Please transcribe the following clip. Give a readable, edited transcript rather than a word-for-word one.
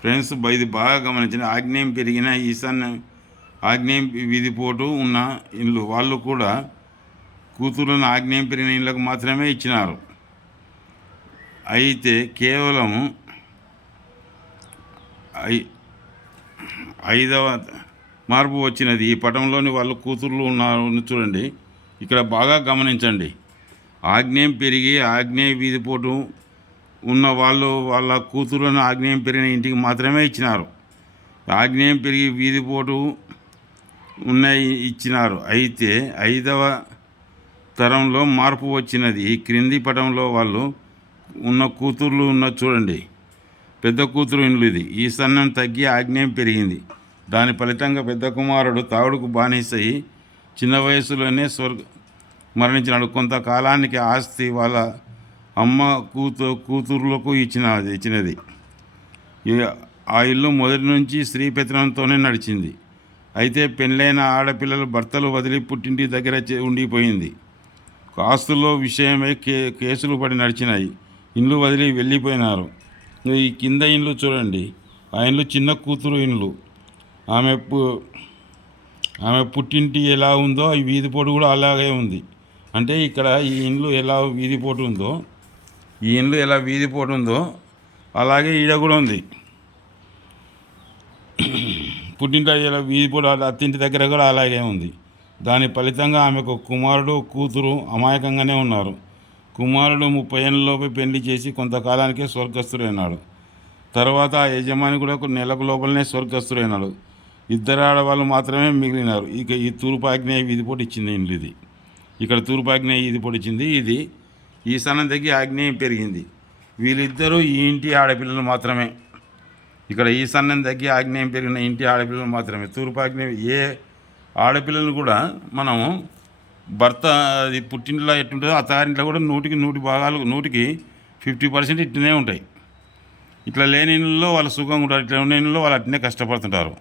Friends ఇది బాగా గమనించండి. ఆగ్నేయం పెరిగిన ఈశాన్య ఆగ్నేయం వీధిపోటు ఉన్న ఇల్లు వాళ్ళు కూడా కూతురులను ఆగ్నేయం పెరిగిన ఇళ్లకు మాత్రమే ఇచ్చినారు. అయితే కేవలం 5వ మార్పు వచ్చినది. ఈ పటంలోని వాళ్ళు కూతుర్లు ఉన్నారు చూడండి. ఇక్కడ బాగా గమనించండి. ఆగ్నేయం పెరిగి ఆగ్నేయ వీధిపోటు ఉన్న వాళ్ళు వాళ్ళ కూతురులను ఆగ్నేయం పెరిగిన ఇంటికి మాత్రమే ఇచ్చినారు. ఆగ్నేయం పెరిగి వీధిపోటు ఉన్నాయి ఇచ్చినారు. అయితే 5వ తరంలో మార్పు వచ్చినది. ఈ క్రింది పటంలో వాళ్ళు ఉన్న కూతుర్లు ఉన్న చూడండి. పెద్ద కూతురు ఇండ్లు ఇది. ఈశాన్యం తగ్గి ఆగ్నేయం పెరిగింది. దాని ఫలితంగా పెద్ద కుమారుడు తాగుడుకు బానిసై చిన్న వయసులోనే మరణించినాడు. కొంతకాలానికి ఆస్తి వాళ్ళ అమ్మ కూతుర్లకు ఇచ్చినది. ఆ ఇల్లు మొదటి నుంచి స్త్రీ పెత్తనంతోనే నడిచింది. అయితే పెళ్ళైన ఆడపిల్లలు భర్తలు వదిలి పుట్టింటి దగ్గర ఉండిపోయింది. ఆస్తుల విషయమై కేసులు పడి నడిచినాయి. ఇండ్లు వదిలి వెళ్ళిపోయినారు. ఈ కింద ఇండ్లు చూడండి. ఆ ఇండ్లు చిన్న కూతురు ఇండ్లు. ఆమె పుట్టింటి ఎలా ఉందో ఈ వీధిపోటు కూడా అలాగే ఉంది. అంటే ఇక్కడ ఈ ఇండ్లు ఎలా వీధిపోటు ఉందో అలాగే ఈడ కూడా ఉంది. పుట్టింటి ఇలా వీధిపోటు అత్తింటి దగ్గర కూడా అలాగే ఉంది. దాని ఫలితంగా ఆమెకు కుమారుడు కూతురు అమాయకంగానే ఉన్నారు. కుమారుడు 30 ఏళ్ళలోపే పెళ్లి చేసి కొంతకాలానికే స్వర్గస్థుడైనాడు. తర్వాత ఆ యజమాని కూడా నెలకు లోపలనే స్వర్గస్థుడైనాడు. 2 ఆడవాళ్ళు మాత్రమే మిగిలినారు. ఇక ఈ తూర్పు ఆగ్నేయ వీధిపోటు ఇచ్చింది ఇండ్లు ఇది. ఇక్కడ తూర్పు ఆగ్నేయ వీధిపోటు ఇచ్చింది. ఇది ఈశాన్యం తగ్గి ఆగ్నేయం పెరిగింది. వీళ్ళిద్దరూ ఈ ఇంటి ఆడపిల్లలు మాత్రమే. ఇక్కడ ఈశాన్యం తగ్గి ఆగ్నేయం పెరిగిన ఇంటి ఆడపిల్లలు మాత్రమే. తూర్పు ఆగ్నేయం ఏ ఆడపిల్లలు కూడా మనము భర్త అది పుట్టింట్లో ఎట్టుంటుందో ఆ తారింట్లో కూడా 100కి 50% ఇట్లనే ఉంటాయి. ఇట్లా లేని ఇళ్ళలో వాళ్ళు సుఖంగా ఉంటారు. ఇట్లా ఉన్న ఇళ్ళలో వాళ్ళు అట్నే కష్టపడుతుంటారు.